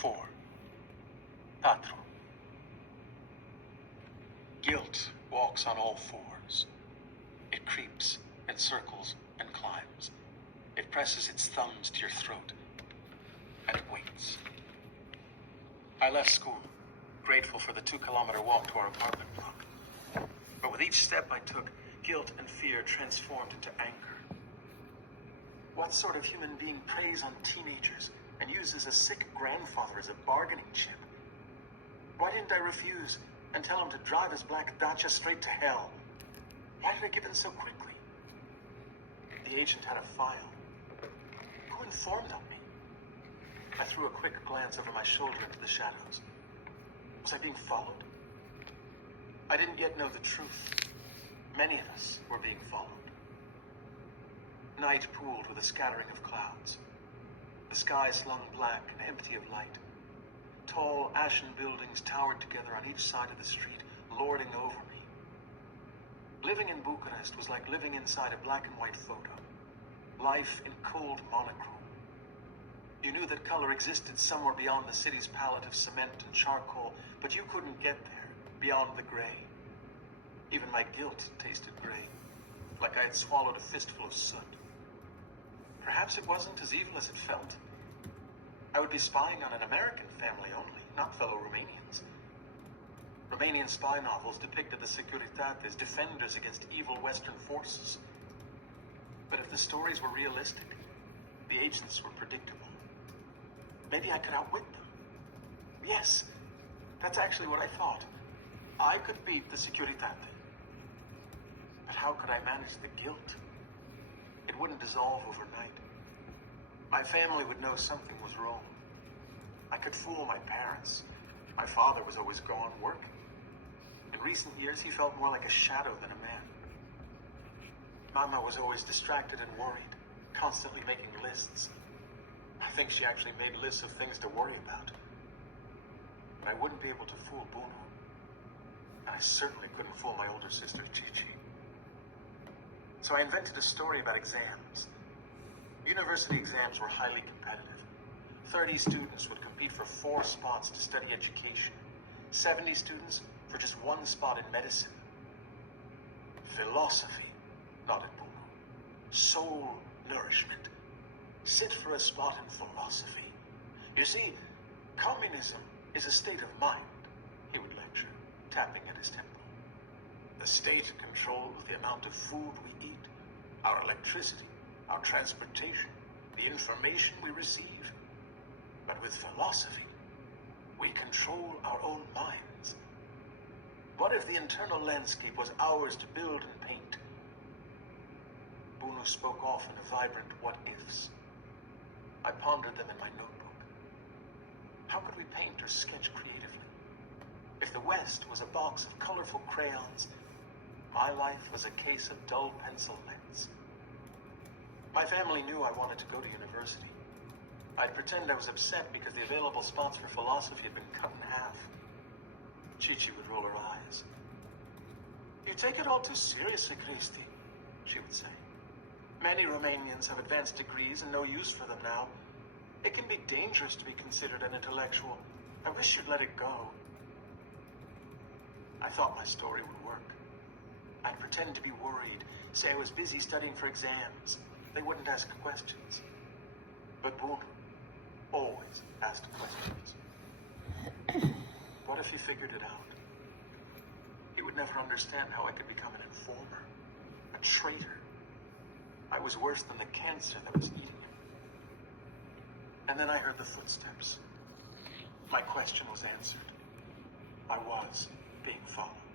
4. Patro. Guilt walks on all fours. It creeps, it circles, and climbs. It presses its thumbs to your throat, and it waits. I left school, grateful for the 2-kilometer walk to our apartment block. But with each step I took, guilt and fear transformed into anger. What sort of human being preys on teenagers and uses a sick grandfather as a bargaining chip? Why didn't I refuse and tell him to drive his black Dacia straight to hell? Why did I give in so quickly? The agent had a file. Who informed on me? I threw a quick glance over my shoulder into the shadows. Was I being followed? I didn't yet know the truth. Many of us were being followed. Night pooled with a scattering of clouds. The sky slung black and empty of light. Tall, ashen buildings towered together on each side of the street, lording over me. Living in Bucharest was like living inside a black and white photo. Life in cold monochrome. You knew that color existed somewhere beyond the city's palette of cement and charcoal, but you couldn't get there, beyond the gray. Even my guilt tasted gray, like I had swallowed a fistful of soot. Perhaps it wasn't as evil as it felt. I would be spying on an American family only, not fellow Romanians. Romanian spy novels depicted the Securitate as defenders against evil Western forces. But if the stories were realistic, the agents were predictable. Maybe I could outwit them. Yes, that's actually what I thought. I could beat the Securitate. But how could I manage the guilt? It wouldn't dissolve overnight. My family would know something was wrong. I could fool my parents. My father was always gone working. In recent years, he felt more like a shadow than a man. Mama was always distracted and worried, constantly making lists. I think she actually made lists of things to worry about. But I wouldn't be able to fool Bruno. And I certainly couldn't fool my older sister, Chichi. So I invented a story about exams. University exams were highly competitive. 30 students would compete for 4 spots to study education. 70 students for just 1 spot in medicine. Philosophy, nodded Bruno. Soul nourishment. Sit for a spot in philosophy. You see, communism is a state of mind, he would lecture, tapping at his temple. The state controls the amount of food we eat, our electricity, our transportation, the information we receive. But with philosophy, we control our own minds. What if the internal landscape was ours to build and paint? Bruno spoke often of vibrant what-ifs. I pondered them in my notebook. How could we paint or sketch creatively? If the West was a box of colorful crayons, my life was a case of dull pencil leads. My family knew I wanted to go to university. I'd pretend I was upset because the available spots for philosophy had been cut in half. Chichi would roll her eyes. You take it all too seriously, Christy, she would say. Many Romanians have advanced degrees and no use for them now. It can be dangerous to be considered an intellectual. I wish you'd let it go. I thought my story would work. I'd pretend to be worried, say I was busy studying for exams. They wouldn't ask questions. But Bruno always asked questions. What if he figured it out? He would never understand how I could become an informer, a traitor. I was worse than the cancer that was eating him. And then I heard the footsteps. My question was answered. I was being followed.